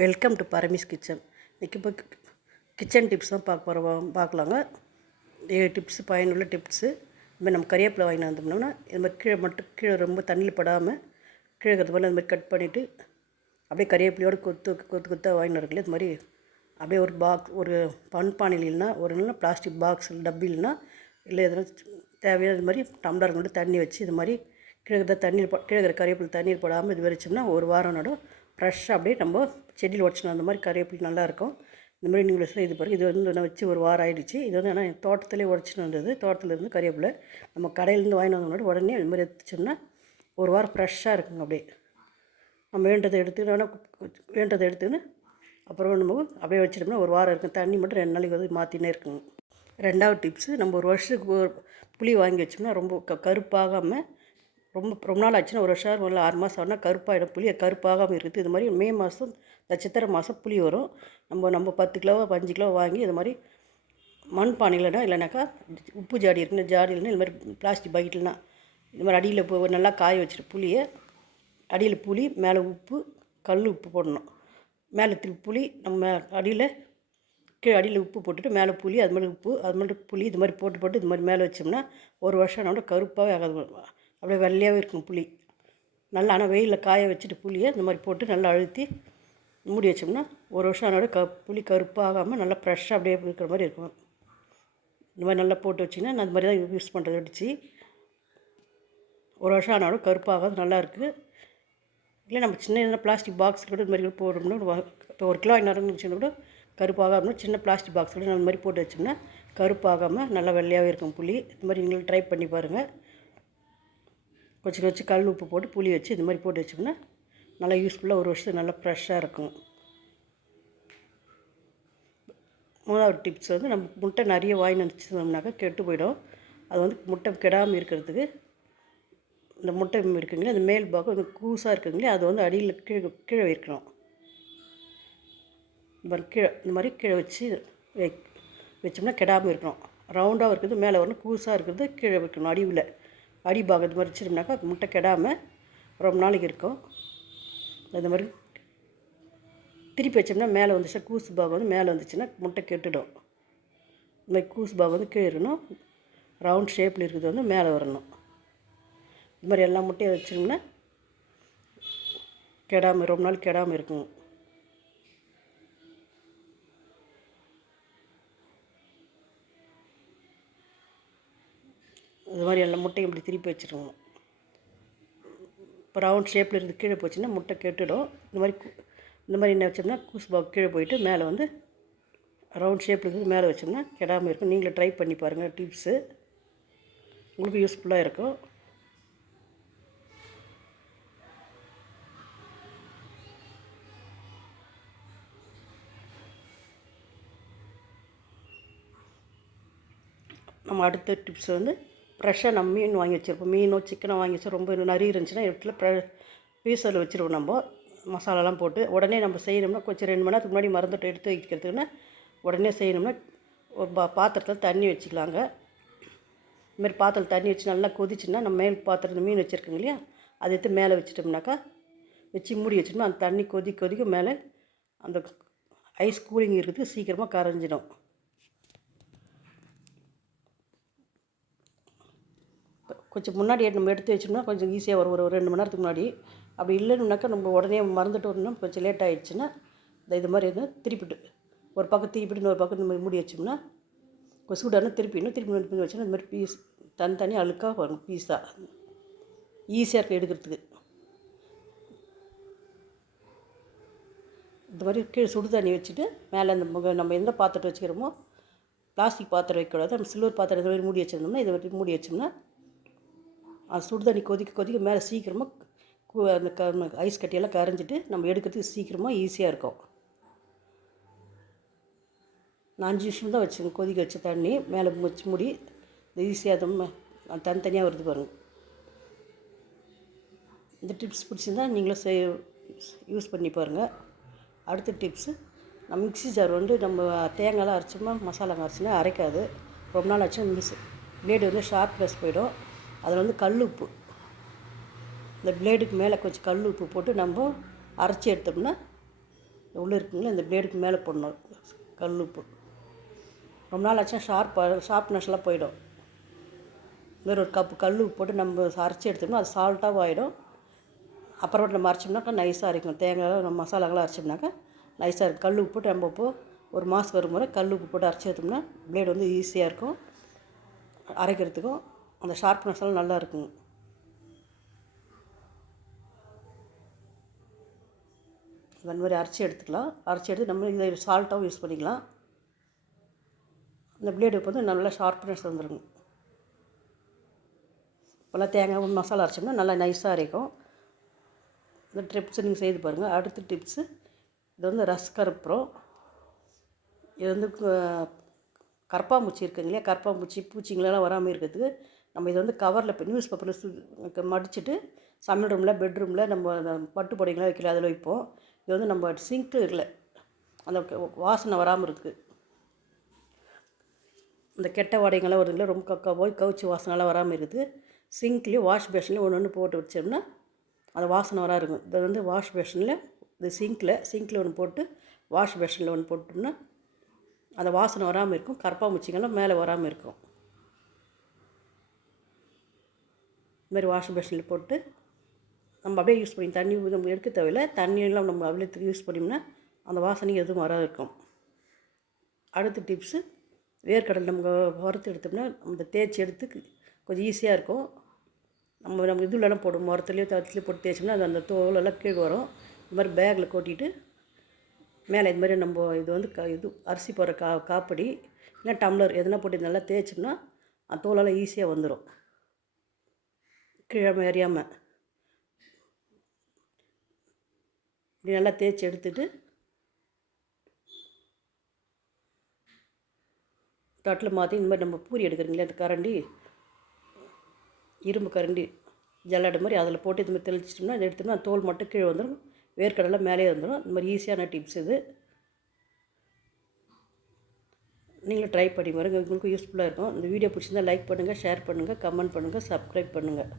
Welcome to பரமிஸ் kitchen. இன்றைக்கி இப்போ kitchen tips தான் பார்க்க போகிறோம் பார்க்கலாங்க. ஏழு டிப்ஸு பயனுள்ள டிப்ஸு. இதுமாதிரி நம்ம கறிவேப்பிலை வாங்கிட்டு வந்தோம்னா இது மாதிரி கீழே மட்டும் கீழே ரொம்ப தண்ணியில் படாமல் கீழே இருக்கிறது மாதிரி மாதிரி கட் பண்ணிவிட்டு அப்படியே கறிவேப்பிலையோடு கொத்து கொத்து கொத்தாக வாங்கிட்டு வரல இது மாதிரி அப்படியே ஒரு பாக்ஸ் ஒரு பண்பானையில் இல்லைன்னா ஒரு இல்லைன்னா பிளாஸ்டிக் பாக்ஸ் டப்பி இல்லைன்னா இல்லை எதனா தேவையான இது மாதிரி டம்ளர் கொண்டு தண்ணி வச்சு இது மாதிரி கீழே இருக்கிற தண்ணியில் கீழே இருக்கிற கறிவேப்பிலை தண்ணீர் படாமல் இது வரைச்சோம்னா ஒரு வாரம் நடும் ஃப்ரெஷ்ஷாக அப்படியே நம்ம செடியில் உடச்சினோம் அந்த மாதிரி கறிவேப்பிலை நல்லாயிருக்கும். இந்த மாதிரி நீங்கள் இது பாருங்கள் இது வந்து நான் வச்சு ஒரு வாரம் ஆயிடுச்சு. இது வந்து ஆனால் தோட்டத்திலே உடச்சின்னு வந்தது. தோட்டத்தில் இருந்து கறிவேப்பிலை நம்ம கடையிலேருந்து வாங்கிட்டு வந்த முன்னாடி உடனே இது மாதிரி எடுத்துச்சோம்னா ஒரு வாரம் ஃப்ரெஷ்ஷாக இருக்குங்க அப்படியே. நம்ம வேண்டதை எடுத்து வேண்டதை எடுத்துன்னு அப்புறம் நம்ம அப்படியே வச்சிட்டோம்னா ஒரு வாரம் இருக்கும். தண்ணி மட்டும் ரெண்டு நாளைக்கு வந்து மாற்றினே இருக்குங்க. ரெண்டாவது டிப்ஸு நம்ம ஒரு வருஷத்துக்கு ஒரு புளி வாங்கி வச்சோம்னா ரொம்ப க கருப்பாகாமல் ரொம்ப ரொம்ப நாள் ஆச்சுன்னா ஒரு வருஷம் இல்லை ஆறு மாதம் ஆனால் கருப்பாகிடும் புளி கருப்பாகாமல் இருக்குது இது மாதிரி மே மாதம் நட்சத்திர மாதம் புளி வரும். நம்ம நம்ம பத்து கிலோ அஞ்சு கிலோ வாங்கி இது மாதிரி மண் பானையில்னா இல்லைனாக்கா உப்பு ஜாடி இருக்குன்னு ஜாடி இல்லைன்னா இது மாதிரி பிளாஸ்டிக் பக்கெட்லனா இது மாதிரி அடியில் போ நல்லா காய வச்சுட்டு புளியை அடியில் புளி மேலே உப்பு கல் உப்பு போடணும். மேலே திருப்பி புளி நம்ம அடியில் கீழே அடியில் உப்பு போட்டுட்டு மேலே புளி அது மாதிரி உப்பு அது மாதிரி புளி இது மாதிரி போட்டு போட்டு இது மாதிரி மேலே வச்சோம்னா ஒரு வருஷம் நம்மளோட கருப்பாகவே ஆகாது. அப்படியே வெள்ளையாகவே இருக்கும் புளி. நல்லா ஆனால் வெயிலில் காய வச்சுட்டு புளியை இந்த மாதிரி போட்டு நல்லா அழுத்தி மூடி வச்சோம்னா ஒரு வருஷம் ஆனோட க புளி கருப்பாகாமல் நல்லா ஃப்ரெஷ்ஷாக அப்படியே இருக்கிற மாதிரி இருக்கும். இந்த மாதிரி நல்லா போட்டு வச்சிங்கன்னா நான் அந்த மாதிரி தான் யூஸ் பண்ணுறது அடித்து ஒரு வருஷம் ஆனாலும் கருப்பாகாது நல்லா இருக்குது இல்லை நம்ம சின்ன சின்ன பிளாஸ்டிக் பாக்ஸ் கூட இது மாதிரி கூட போடுறோம்னா ஒரு இப்போ ஒரு கிலோ ஐநூறு வச்சுன்னா கூட கருப்பாகாமல் சின்ன பிளாஸ்டிக் பாக்ஸ் கூட அந்த மாதிரி போட்டு வச்சோம்னா கருப்பாகாமல் நல்லா வெள்ளையாகவே இருக்கும் புளி. இது மாதிரி நீங்களும் ட்ரை பண்ணி பாருங்கள் கொஞ்சம் கொஞ்சம் கல் உப்பு போட்டு புளி வச்சு இது மாதிரி போட்டு வச்சோம்னா நல்லா யூஸ்ஃபுல்லாக ஒரு வருஷத்துக்கு நல்லா ஃப்ரெஷ்ஷாக இருக்கும். மூணாவது டிப்ஸ் வந்து நம்ம முட்டை நிறைய வாய் நினச்சிருந்தோம்னாக்கா கெட்டு போயிடும். அது வந்து முட்டை கெடாமல் இருக்கிறதுக்கு இந்த முட்டை இருக்குங்களே அந்த மேல் பாகம் வந்து கூசாக இருக்குங்களே அது வந்து அடியில் கீழே கீழே வைக்கணும். இந்த மாதிரி கீழே இந்த மாதிரி கீழே வச்சு வை வச்சோம்னா கெடாமல் இருக்கணும். ரவுண்டாக இருக்கிறது மேலே வரணும் கூசாக இருக்கிறது கீழே வைக்கணும் அடிவில் அடிபாகம் இது மாதிரி வச்சிட்டோம்னாக்கா முட்டை கெடாமல் ரொம்ப நாளைக்கு இருக்கும். அது மாதிரி திருப்பி வச்சோம்னா மேலே வந்துச்சுன்னா கூசு பாகம் வந்து மேலே வந்துச்சுன்னா முட்டை கெட்டுடும். இந்த மாதிரி கூசு பாகம் வந்து கீழே ரவுண்ட் ஷேப்பில் இருக்கிறது வந்து மேலே வரணும். இது மாதிரி எல்லா முட்டையும் வச்சிங்கன்னா கெடாமல் ரொம்ப நாள் கெடாமல் இருக்கும். இது மாதிரி எல்லாம் முட்டையும் இப்படி திருப்பி வச்சுருவோம். இப்போ ரவுண்ட் ஷேப்பில் இருந்து கீழே போச்சுன்னா முட்டை கெட்டுடும். இந்த மாதிரி இந்த மாதிரி என்ன வச்சோம்னா கூசுபா கீழே போயிட்டு மேலே வந்து ரவுண்ட் ஷேப்பில் இருந்து மேலே வச்சோம்னா கெடாமல் இருக்கும். நீங்களே ட்ரை பண்ணி பாருங்கள் டிப்ஸு உங்களுக்கு யூஸ்ஃபுல்லாக இருக்கும். நம்ம அடுத்த டிப்ஸ் வந்து ஃப்ரெஷ்ஷாக நம்ம மீன் வாங்கி வச்சுருப்போம். மீனோ சிக்கனோ வாங்கி வச்சு ரொம்ப நிறைய இருந்துச்சுன்னா இடத்துல ப்ர பீசரில் வச்சுருவோம் நம்ம. மசாலாலாம் போட்டு உடனே நம்ம செய்யணும்னா கொஞ்சம் ரெண்டு மணி நேரத்துக்கு முன்னாடி மறந்துட்டு எடுத்து வைக்கிறதுக்குன்னா உடனே செய்யணும்னா ஒரு பா பாத்திரத்தில் தண்ணி வச்சுக்கலாங்க. இதுமாரி பாத்திரத்தில் தண்ணி வச்சு நல்லா கொதிச்சுன்னா நம்ம மேல் பாத்திரத்தில் மீன் வச்சுருக்கோங்க இல்லையா? அதை எடுத்து மேலே வச்சுட்டோம்னாக்கா வச்சு மூடி வச்சிட்டோம்னா அந்த தண்ணி கொதி கொதிக்க மேலே அந்த ஐஸ் கூலிங் இருக்கிறதுக்கு சீக்கிரமாக கரைஞ்சிடும். கொஞ்சம் முன்னாடி நம்ம எடுத்து வச்சோம்னா கொஞ்சம் ஈஸியாக வரும். ஒரு ரெண்டு மணி நேரத்துக்கு முன்னாடி. அப்படி இல்லைன்னாக்கா நம்ம உடனே மறந்துட்டு வரணும்னா கொஞ்சம் லேட் ஆகிடுச்சுன்னா இந்த இது மாதிரி இருந்தால் திருப்பிட்டு ஒரு பக்கம் திருப்பிட்டு இன்னொரு பக்கம் இந்த மாதிரி மூடி வச்சோம்னா கொஞ்சம் சூடான திருப்பிடணும் திருப்பி திருப்பி வச்சோம்னா இந்த மாதிரி பீஸ் தனித்தனி அழுக்காக வரும் பீஸாக ஈஸியாக இருக்கும் எடுக்கிறதுக்கு. இந்த மாதிரி கீழே சுடு தண்ணி வச்சுட்டு மேலே அந்த முக நம்ம எந்த பாத்திரத்தை வச்சுக்கிறோமோ பிளாஸ்டிக் பாத்திரம் வைக்கக்கூடாது. நம்ம சில்வர் பாத்திரம் இந்த மாதிரி மூடி வச்சிருந்தோம்னா இதை மாதிரி மூடி வச்சோம்னா அது சுடு தண்ணி கொதிக்க கொதிக்க மேலே சீக்கிரமாக அந்த க ஐஸ் கட்டியெல்லாம் கரைஞ்சிட்டு நம்ம எடுக்கிறதுக்கு சீக்கிரமாக ஈஸியாக இருக்கும். நான் அஞ்சு நிமிஷம் தான் வச்சுங்க கொதிக்க வச்ச தண்ணி மேலே வச்சு மூடி ஈஸியாக தனித்தனியாக வருது பாருங்கள் இந்த டிப்ஸ் பிடிச்சிருந்தா நீங்களும் செய் யூஸ் பண்ணி பாருங்கள் அடுத்த டிப்ஸு நம்ம மிக்ஸி ஜார் வந்து நம்ம தேங்காய்லாம் அரைச்சோம்னா மசாலா அரைச்சோம்னா அரைக்காது. ரொம்ப நாள் ஆச்சு மிஸ் பிளேடு வந்து ஷார்ப்னஸ் போயிடும். அதில் வந்து கல் உப்பு இந்த பிளேடுக்கு மேலே கொஞ்சம் கல் உப்பு போட்டு நம்ம அரைச்சி எடுத்தோம்னா உள்ளே இருக்குங்களா இந்த பிளேடுக்கு மேலே போடணும். கல் உப்பு ரொம்ப நாள் ஆச்சுன்னா ஷார்ப்பாக ஷார்ப்னஸ்லாம் போயிடும். வேறு ஒரு கப்பு கல் உப்பு போட்டு நம்ம அரைச்சி எடுத்தோம்னா அது சால்ட்டாகவும் ஆகிடும் அப்புறமேட்டு நம்ம அரைச்சோம்னாக்கா நைஸாக அரைக்கும் தேங்காய் நம்ம மசாலாக்கெல்லாம் அரைச்சோம்னாக்கா நைஸாக இருக்கும். கல் உப்பு போட்டு நம்ம இப்போது ஒரு மாதத்துக்கு ஒரு முறை கல் உப்பு போட்டு அரைச்சி எடுத்தோம்னா பிளேடு வந்து ஈஸியாக இருக்கும். அரைக்கிறதுக்கும் அந்த ஷார்ப்னஸ் எல்லாம் நல்லா இருக்குங்க. அந்த மாதிரி அரைச்சி எடுத்துக்கலாம். அரைச்சி எடுத்து நம்ம இதை சால்ட்டாகவும் யூஸ் பண்ணிக்கலாம். இந்த பிளேடு வந்து நல்லா ஷார்ப்னஸ் வந்துருங்க. இப்போல்லாம் தேங்காய் மசாலா அரைச்சோம்னா நல்லா நைஸாக அரைக்கும். இந்த ட்ரிப்ஸு நீங்கள் செய்து பாருங்கள் அடுத்த டிப்ஸு இது வந்து ரஸ்கருப்புறம் இது வந்து க- கரப்பாம்பூச்சி இருக்குங்க இல்லையா? கரப்பாம்பூச்சி பூச்சிங்களெல்லாம் வராமல் இருக்கிறதுக்கு நம்ம இதை வந்து கவரில் இப்போ நியூஸ் பேப்பரில் மடிச்சுட்டு சமையல் ரூமில் பெட்ரூமில் நம்ம அந்த பட்டு புடைங்களாம் வைக்கல அதில் வைப்போம். இது வந்து நம்ம சிங்க்கு இல்லை அந்த வாசனை வராமல் இருக்குது இந்த கெட்ட வாடைங்கள்லாம் வருதுங்களா ரொம்ப கக்கா போய் கவுச்சி வாசனைலாம் வராமல் இருக்குது. சிங்க்லேயும் வாஷ் பேஷன்லேயும் ஒன்று ஒன்று போட்டு வச்சோம்னா அந்த வாசனை வரா இருக்கும். இது வந்து வாஷ் பேஷனில் இது சிங்க்கில் சிங்க்கில் ஒன்று போட்டு வாஷ் பேஷனில் ஒன்று போட்டோம்னா அந்த வாசனை வராமல் இருக்கும். கரப்பாம்பூச்சிங்கெல்லாம் மேலே வராமல் இருக்கும். இந்த மாதிரி வாஷிங் மிஷினில் போட்டு நம்ம அப்படியே யூஸ் பண்ணி தண்ணி நம்ம எடுக்க தேவையில்ல. தண்ணியெல்லாம் நம்ம அப்படியே யூஸ் பண்ணோம்னா அந்த வாசனை எதுவும் வராது இருக்கும் அடுத்த டிப்ஸு வேர்க்கடல் நம்ம வறுத்து எடுத்தோம்னா அந்த தேய்ச்சி எடுத்து கொஞ்சம் ஈஸியாக இருக்கும். நம்ம நம்ம இதுலலாம் போடும் மரத்துலேயோ தத்துலேயோ போட்டு தேய்ச்சோம்னா அது அந்த தோலெல்லாம் கீழே வரும். இது மாதிரி பேக்கில் கொட்டிட்டு மேலே இது மாதிரி நம்ம இது வந்து க இது அரிசி போடுற கா காப்படி இல்லை டம்ளர் எதுனா போட்டு நல்லா தேய்ச்சோம்னா அந்த தோலெல்லாம் ஈஸியாக வந்துடும் கீழே எறியாமல் இப்படி நல்லா தேய்ச்சி எடுத்துட்டு தட்டில் மாற்றி இந்த மாதிரி நம்ம பூரி எடுக்கிறீங்களே அந்த கரண்டி இரும்பு கரண்டி ஜல்லடை மாதிரி அதில் போட்டு இது மாதிரி தெளிச்சிட்டோம்னா அதை எடுத்தோம்னா தோல் மட்டும் கீழே வந்துடும் வேர்க்கடலை மேலே வந்துடும் இந்த மாதிரி ஈஸியான டிப்ஸ் இது. நீங்களும் ட்ரை பண்ணி பாருங்கள் உங்களுக்கும் யூஸ்ஃபுல்லாக இருக்கும். இந்த வீடியோ பிடிச்சிருந்தா லைக் பண்ணுங்கள் ஷேர் பண்ணுங்கள் கமெண்ட் பண்ணுங்கள் சப்ஸ்கிரைப் பண்ணுங்கள்